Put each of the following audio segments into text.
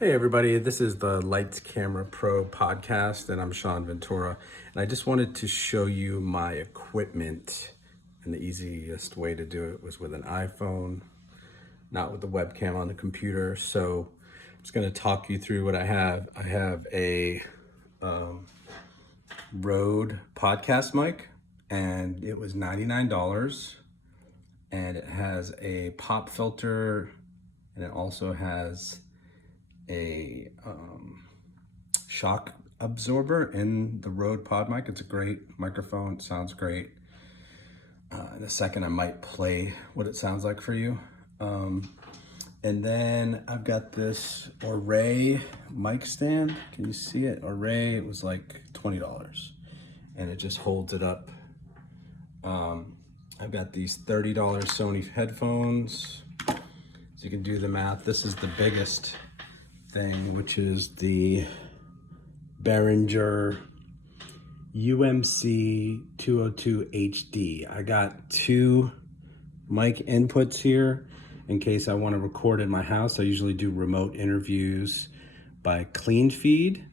Hey everybody, this is the Lights Camera Pro podcast and I'm Shawn Ventura, and I just wanted to show you my equipment, and the easiest way to do it was with an iPhone, not with the webcam on the computer. So I'm just going to talk you through what I have. I have a Rode podcast mic, and it was $99, and it has a pop filter, and it also has a shock absorber in the Rode pod mic. It's a great microphone, it sounds great. In a second I might play what it sounds like for you. And then I've got this AURAY mic stand. Can you see it? AURAY, it was like $20 and it just holds it up. I've got these $30 Sony headphones, so you can do the math. This is the biggest thing, which is the BEHRINGER UMC 202 HD. I got two mic inputs here in case I want to record in my house. I usually do remote interviews by clean feed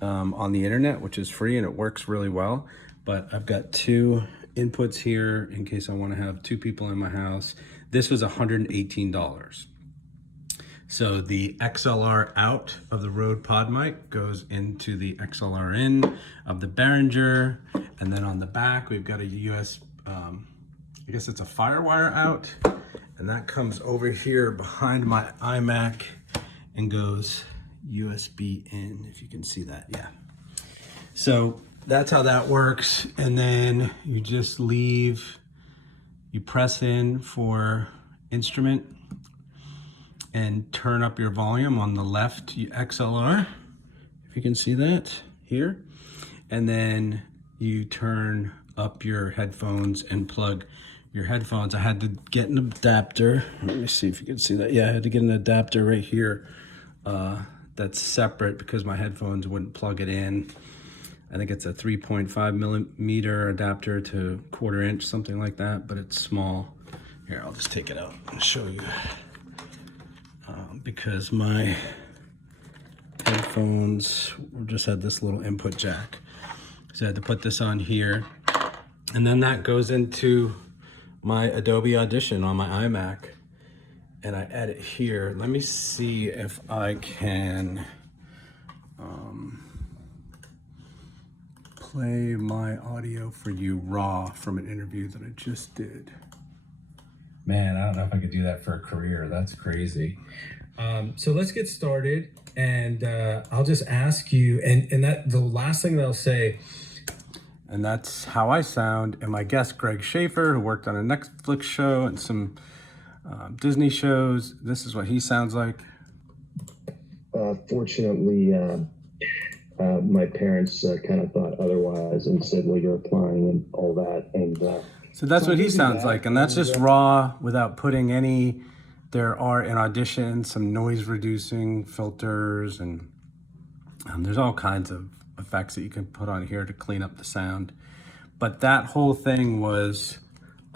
on the internet, which is free and it works really well. But I've got two inputs here in case I want to have two people in my house. This was $118. So the XLR out of the Rode pod mic goes into the XLR in of the BEHRINGER, and then on the back we've got a US, I guess it's a FIREWIRE out, and that comes over here behind my iMac and goes USB in, if you can see that, yeah. So that's how that works, and then you just leave, you press in for instrument, and turn up your volume on the left XLR, if you can see that here. And then you turn up your headphones and plug your headphones. I had to get an adapter. Let me see if you can see that. Yeah, I had to get an adapter right here that's separate because my headphones wouldn't plug it in. I think it's a 3.5 millimeter adapter to 1/4 inch, something like that, but it's small. Here, I'll just take it out and show you. Because my headphones just had this little input jack. So I had to put this on here. And then that goes into my Adobe Audition on my iMac. And I edit here. Let me see if I can play my audio for you raw from an interview that I just did. Man, I don't know if I could do that for a career. That's crazy. So let's get started, and I'll just ask you, and that the last thing that I'll say, and that's how I sound, and my guest Greg Schaefer, who worked on a Netflix show and some Disney shows, this is what he sounds like. Fortunately, my parents kind of thought otherwise and said, well, you're applying and all that, and so that's what he sounds like, and that's just raw without putting any. There are in Audition some noise reducing filters, and there's all kinds of effects that you can put on here to clean up the sound. But that whole thing was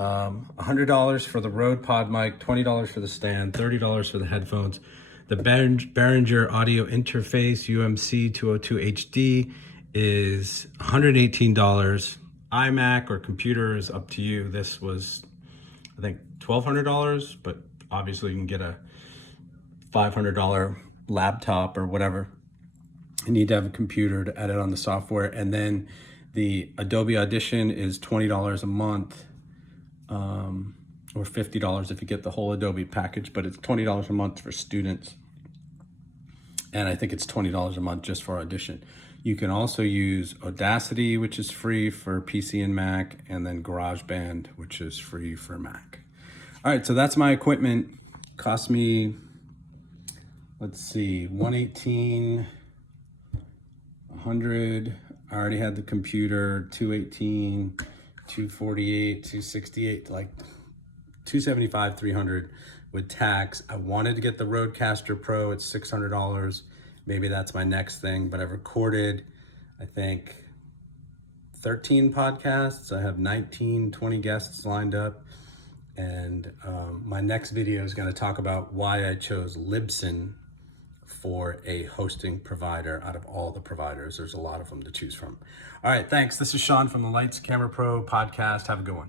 $100 for the Rode pod mic, $20 for the stand, $30 for the headphones. The BEHRINGER audio interface UMC 202 HD is $118. iMac or computer is up to you. This was, I think, $1,200, but obviously you can get a $500 laptop or whatever. You need to have a computer to edit on the software. And then the Adobe Audition is $20 a month, or $50 if you get the whole Adobe package, but it's $20 a month for students. And I think it's $20 a month just for Audition. You can also use Audacity, which is free for PC and Mac, and then GarageBand, which is free for Mac. All right, so that's my equipment. Cost me, let's see, $118, $100. I already had the computer, $218, $248, $268, like $275, $300 with tax. I wanted to get the Rodecaster Pro. It's $600. Maybe that's my next thing, but I've recorded, I think, 13 podcasts. I have 19, 20 guests lined up. And my next video is going to talk about why I chose Libsyn for a hosting provider out of all the providers. There's a lot of them to choose from. All right, thanks. This is Shawn from the Lights Camera Pro podcast. Have a good one.